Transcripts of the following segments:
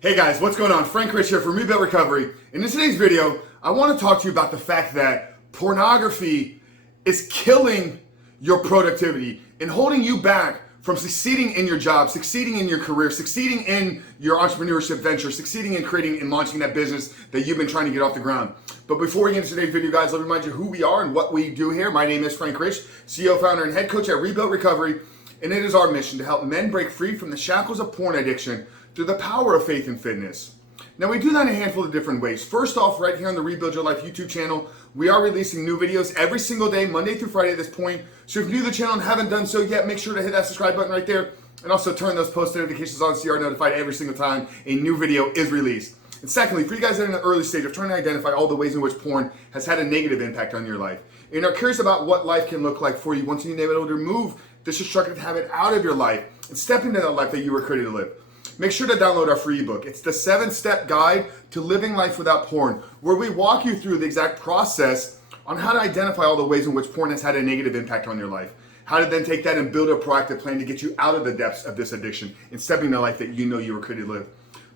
Hey guys, what's going on? Frank Rich here from Reboot Recovery. And in today's video, I want to talk to you about the fact that pornography is killing your productivity and holding you back from succeeding in your job, succeeding in your career, succeeding in your entrepreneurship venture, succeeding in creating and launching that business that you've been trying to get off the ground. But before we get into today's video, guys, let me remind you who we are and what we do here. My name is Frank Rich, CEO, founder, and head coach at Reboot Recovery. And it is our mission to help men break free from the shackles of porn addiction through the power of faith and fitness. Now, we do that in a handful of different ways. First off, right here on the Rebuild Your Life YouTube channel, we are releasing new videos every single day, Monday through Friday at this point. So if you're new to the channel and haven't done so yet, make sure to hit that subscribe button right there and also turn those post notifications on so you are notified every single time a new video is released. And secondly, for you guys that are in the early stage of trying to identify all the ways in which porn has had a negative impact on your life and are curious about what life can look like for you once you've been able to remove this destructive habit out of your life and step into that life that you were created to live, make sure to download our free ebook. It's the 7-step guide to living life without porn, where we walk you through the exact process on how to identify all the ways in which porn has had a negative impact on your life, how to then take that and build a proactive plan to get you out of the depths of this addiction and step into the life that you know you were created to live.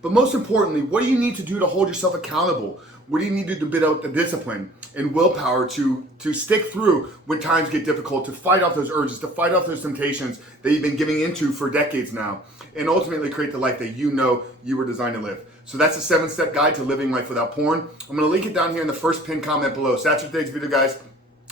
But most importantly, what do you need to do to hold yourself accountable? What do you need to do to build out the discipline and willpower to stick through when times get difficult, to fight off those urges, to fight off those temptations that you've been giving into for decades now, and ultimately create the life that you know you were designed to live? So that's the 7-step guide to living life without porn. I'm going to link it down here in the first pinned comment below. So that's today's video, guys.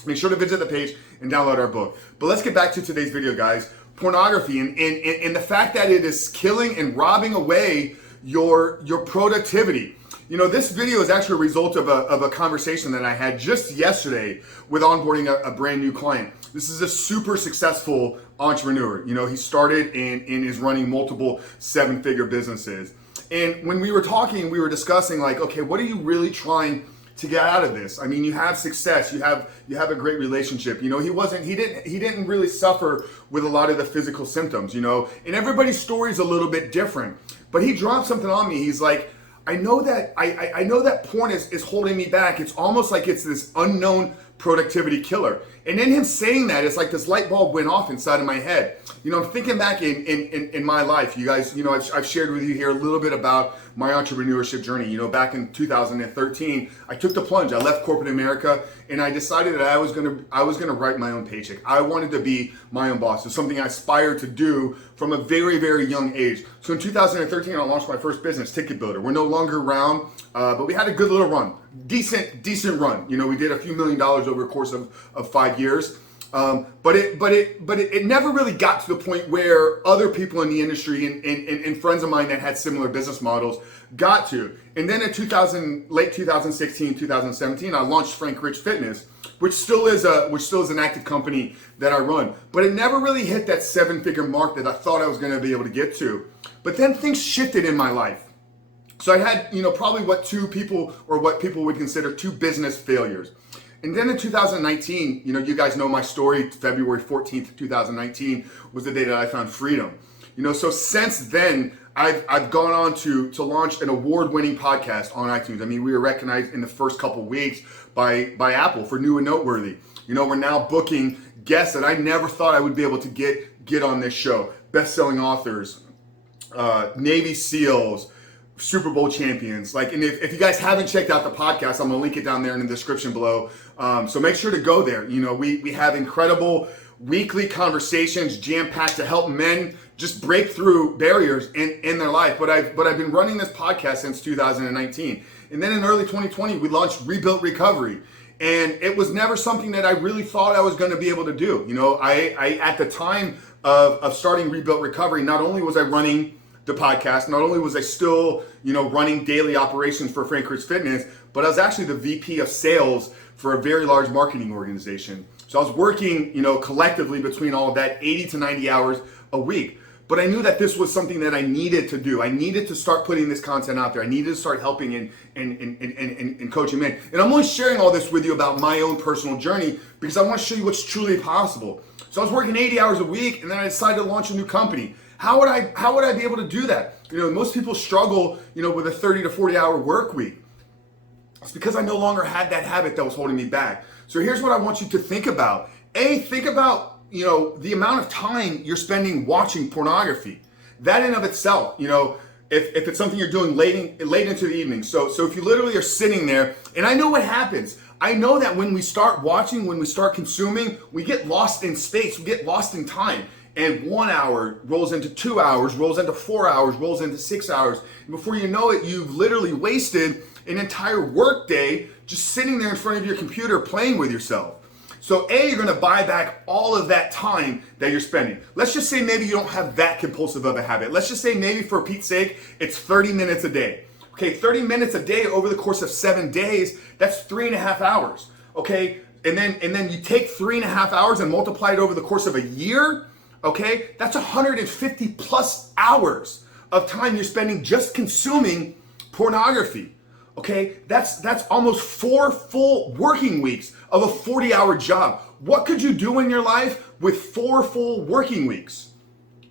Make sure to visit the page and download our book. But let's get back to today's video, guys. Pornography and the fact that it is killing and robbing away your productivity. You know, this video is actually a result of a conversation that I had just yesterday with onboarding a brand new client. This is a super successful entrepreneur. You know, he started and is running multiple 7-figure businesses. And when we were talking, we were discussing like, okay, what are you really trying to get out of this? I mean, you have success, you have a great relationship. You know, he didn't really suffer with a lot of the physical symptoms, you know, and everybody's story is a little bit different. But he dropped something on me. He's like, I know that I know that porn is holding me back. It's almost like it's this unknown productivity killer. And in him saying that, it's like this light bulb went off inside of my head. You know, I'm thinking back in my life, you guys, you know, I've shared with you here a little bit about my entrepreneurship journey. You know, back in 2013, I took the plunge. I left corporate America and I decided that I was gonna write my own paycheck. I wanted to be my own boss. It's something I aspired to do from a very, very young age. So in 2013, I launched my first business, Ticket Builder. We're no longer around, but we had a good little run, decent run. You know, we did a few $1 million over a course of 5 years. But it never really got to the point where other people in the industry and friends of mine that had similar business models got to. And then in late 2016, 2017, I launched Frank Rich Fitness, which still is an active company that I run. But it never really hit that 7-figure mark that I thought I was going to be able to get to. But then things shifted in my life. So I had, you know, probably what people would consider 2 business failures. And then in 2019, you know, you guys know my story. February 14th, 2019 was the day that I found freedom. You know, so since then, I've gone on to launch an award-winning podcast on iTunes. I mean, we were recognized in the first couple weeks by Apple for new and noteworthy. You know, we're now booking guests that I never thought I would be able to get on this show. Best-selling authors, Navy SEALs, Super Bowl champions. Like, and if you guys haven't checked out the podcast, I'm gonna link it down there in the description below. So make sure to go there. You know, we have incredible weekly conversations jam-packed to help men just break through barriers in their life. But I've been running this podcast since 2019. And then in early 2020, we launched Rebuilt Recovery. And it was never something that I really thought I was gonna be able to do. You know, I at the time of starting Rebuilt Recovery, not only was I running the podcast, not only was I still, you know, running daily operations for Frank Rich Fitness, but I was actually the VP of sales for a very large marketing organization. So I was working, you know, collectively between all of that 80 to 90 hours a week. But I knew that this was something that I needed to do. I needed to start putting this content out there. I needed to start helping and coaching men. And I'm only sharing all this with you about my own personal journey because I want to show you what's truly possible. So I was working 80 hours a week and then I decided to launch a new company. How would I be able to do that? You know, most people struggle, you know, with a 30 to 40 hour work week. It's because I no longer had that habit that was holding me back. So here's what I want you to think about. Think about, you know, the amount of time you're spending watching pornography. That in of itself, you know, if it's something you're doing late into the evening. So if you literally are sitting there, and I know what happens. I know that when we start watching, when we start consuming, we get lost in space, we get lost in time. And 1 hour rolls into 2 hours, rolls into 4 hours, rolls into 6 hours. And before you know it, you've literally wasted an entire work day just sitting there in front of your computer playing with yourself. So you're gonna buy back all of that time that you're spending. Let's just say maybe you don't have that compulsive of a habit. Let's just say maybe for Pete's sake, it's 30 minutes a day. Okay, 30 minutes a day over the course of 7 days, that's 3.5 hours. Okay, and then you take 3.5 hours and multiply it over the course of a year. Okay, that's 150 plus hours of time you're spending just consuming pornography. Okay, that's almost 4 full working weeks of a 40-hour job. What could you do in your life with 4 full working weeks?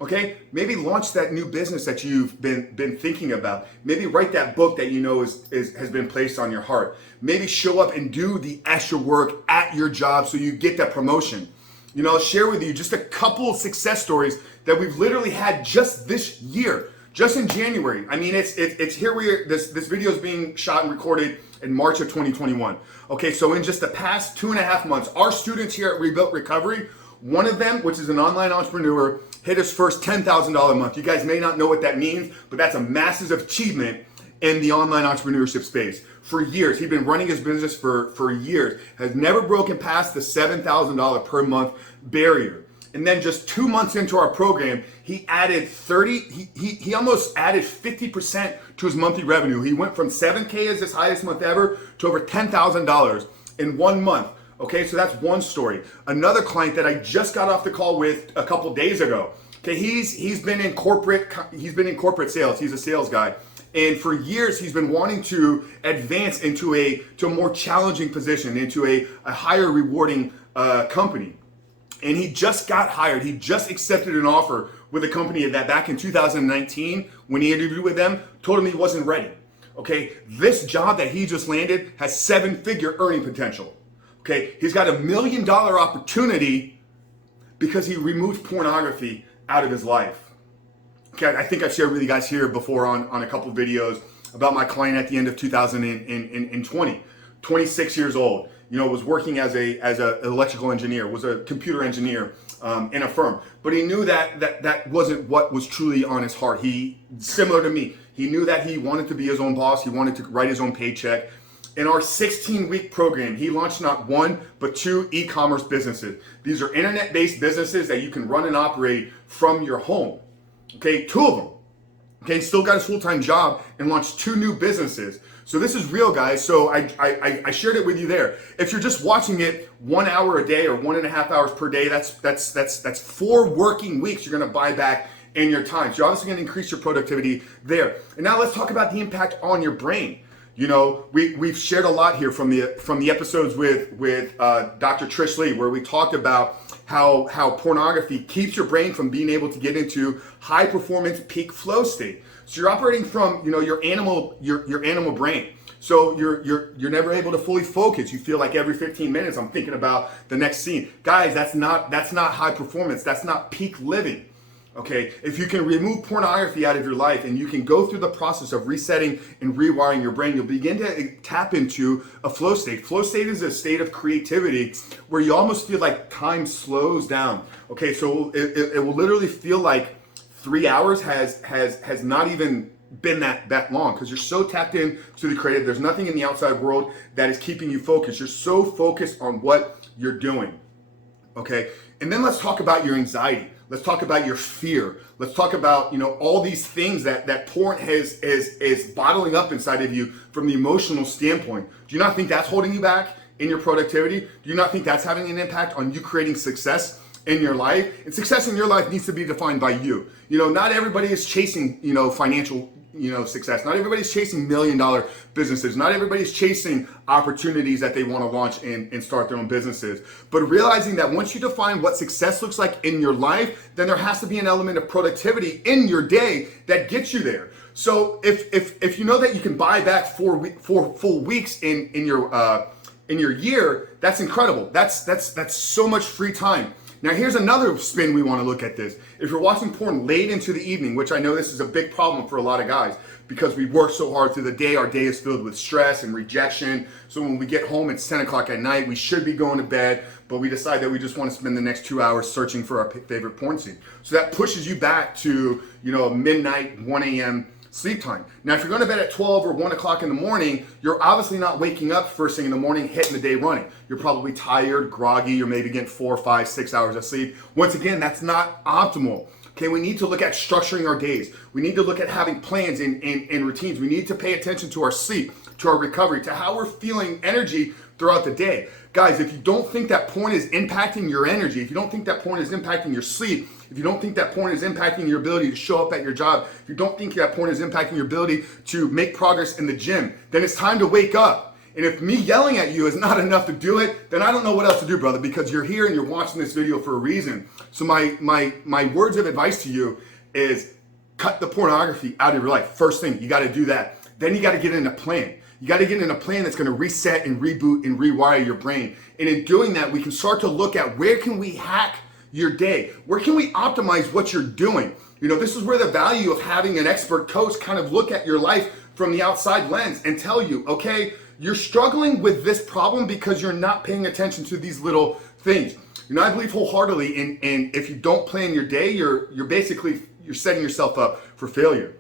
Okay, maybe launch that new business that you've been thinking about. Maybe write that book that you know has been placed on your heart. Maybe show up and do the extra work at your job so you get that promotion. You know, I'll share with you just a couple of success stories that we've literally had just this year, just in January. I mean, it's here this video is being shot and recorded in March of 2021. Okay, so in just the past 2.5 months, our students here at Reboot Recovery, one of them, which is an online entrepreneur, hit his first $10,000 a month. You guys may not know what that means, but that's a massive achievement in the online entrepreneurship space. For years, he'd been running his business for years, has never broken past the $7,000 per month barrier. And then just 2 months into our program, he added he almost added 50% to his monthly revenue. He went from $7K as his highest month ever to over $10,000 in 1 month. Okay, so that's one story. Another client that I just got off the call with a couple days ago. Okay, he's been in corporate sales. He's a sales guy. And for years, he's been wanting to advance into a more challenging position, into a higher rewarding company. And he just got hired. He just accepted an offer with a company that back in 2019, when he interviewed with them, told him he wasn't ready. Okay, this job that he just landed has 7-figure earning potential. Okay, he's got $1 million opportunity because he removed pornography out of his life. Okay, I think I've shared with you guys here before on a couple videos about my client at the end of 2020, 26 years old. You know, was working as an electrical engineer, was a computer engineer in a firm, but he knew that wasn't what was truly on his heart. He, similar to me, he knew that he wanted to be his own boss. He wanted to write his own paycheck. In our 16-week program, he launched not 1, but 2 e-commerce businesses. These are internet-based businesses that you can run and operate from your home. Okay, 2 of them. Okay, still got his full-time job and launched 2 new businesses. So this is real, guys. So I shared it with you there. If you're just watching it 1 hour a day or 1.5 hours per day, that's 4 working weeks you're gonna buy back in your time. So you're obviously gonna increase your productivity there. And now let's talk about the impact on your brain. You know, we've shared a lot here from the episodes with Dr. Trish Lee, where we talked about how pornography keeps your brain from being able to get into high performance peak flow state. So you're operating from, you know, your animal brain. So you're never able to fully focus. You feel like every 15 minutes I'm thinking about the next scene. Guys, that's not high performance. That's not peak living. Okay, if you can remove pornography out of your life and you can go through the process of resetting and rewiring your brain, you'll begin to tap into a flow state. Flow state is a state of creativity where you almost feel like time slows down. Okay, so it will literally feel like 3 hours has not even been that long because you're so tapped in to the creative. There's nothing in the outside world that is keeping you focused. You're so focused on what you're doing. Okay, and then let's talk about your anxiety. Let's talk about your fear. Let's talk about, you know, all these things that porn is bottling up inside of you from the emotional standpoint. Do you not think that's holding you back in your productivity? Do you not think that's having an impact on you creating success in your life? And success in your life needs to be defined by you. You know, not everybody is chasing, you know, financial, you know, success. Not everybody's chasing $1 million businesses. Not everybody's chasing opportunities that they want to launch and start their own businesses. But realizing that once you define what success looks like in your life, then there has to be an element of productivity in your day that gets you there. So if you know that you can buy back 4 full weeks in your year, that's incredible. That's so much free time Now here's another spin we want to look at this. If you're watching porn late into the evening, which I know this is a big problem for a lot of guys because we work so hard through the day, our day is filled with stress and rejection. So when we get home, it's 10 o'clock at night, we should be going to bed, but we decide that we just want to spend the next 2 hours searching for our favorite porn scene. So that pushes you back to, midnight, 1 a.m. sleep time. Now, if you're going to bed at 12 or 1 o'clock in the morning, you're obviously not waking up first thing in the morning, hitting the day running. You're probably tired, groggy, you're maybe getting 4, 5, 6 hours of sleep. Once again, that's not optimal. Okay, we need to look at structuring our days. We need to look at having plans and routines. We need to pay attention to our sleep, to our recovery, to how we're feeling energy throughout the day. Guys, if you don't think that porn is impacting your energy, if you don't think that porn is impacting your sleep, if you don't think that porn is impacting your ability to show up at your job, if you don't think that porn is impacting your ability to make progress in the gym, then it's time to wake up. And if me yelling at you is not enough to do it, then I don't know what else to do, brother, because you're here and you're watching this video for a reason. So my words of advice to you is cut the pornography out of your life. First thing, you got to do that. Then you got to get in a plan. You got to get in a plan that's going to reset and reboot and rewire your brain. And in doing that, we can start to look at where can we hack your day? Where can we optimize what you're doing? This is where the value of having an expert coach kind of look at your life from the outside lens and tell you, okay, you're struggling with this problem because you're not paying attention to these little things. I believe wholeheartedly in if you don't plan your day, you're setting yourself up for failure.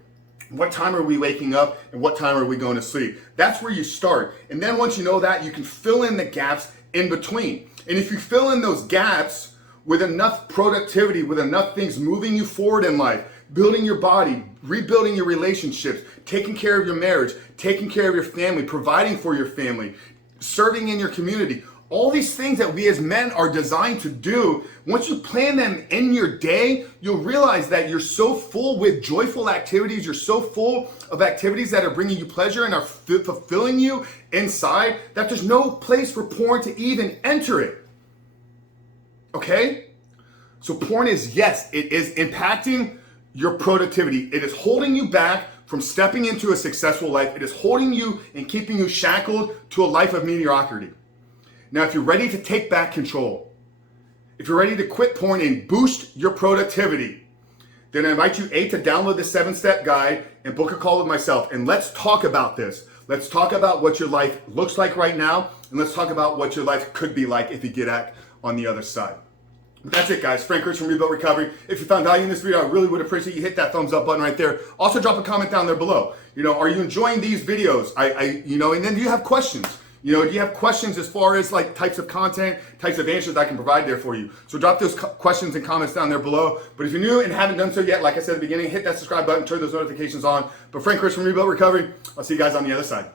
What time are we waking up and what time are we going to sleep? That's where you start. And then once you know that, you can fill in the gaps in between. And if you fill in those gaps with enough productivity, with enough things moving you forward in life, building your body, rebuilding your relationships, taking care of your marriage, taking care of your family, providing for your family, serving in your community, all these things that we as men are designed to do, once you plan them in your day, you'll realize that you're so full with joyful activities, you're so full of activities that are bringing you pleasure and are fulfilling you inside, that there's no place for porn to even enter it. Okay? So porn is, yes, it is impacting your productivity. It is holding you back from stepping into a successful life. It is holding you and keeping you shackled to a life of mediocrity. Now, if you're ready to take back control, if you're ready to quit porn and boost your productivity, then I invite you, to download the 7-step guide and book a call with myself. And let's talk about this. Let's talk about what your life looks like right now. And let's talk about what your life could be like if you get out on the other side. But that's it, guys. Frank Rich from Reboot Recovery. If you found value in this video, I really would appreciate you hit that thumbs up button right there. Also, drop a comment down there below. Are you enjoying these videos? And then do you have questions? Do you have questions as far as like types of content, types of answers I can provide there for you? So drop those questions and comments down there below. But if you're new and haven't done so yet, like I said at the beginning, hit that subscribe button, turn those notifications on. But Frank Rich from Reboot Recovery, I'll see you guys on the other side.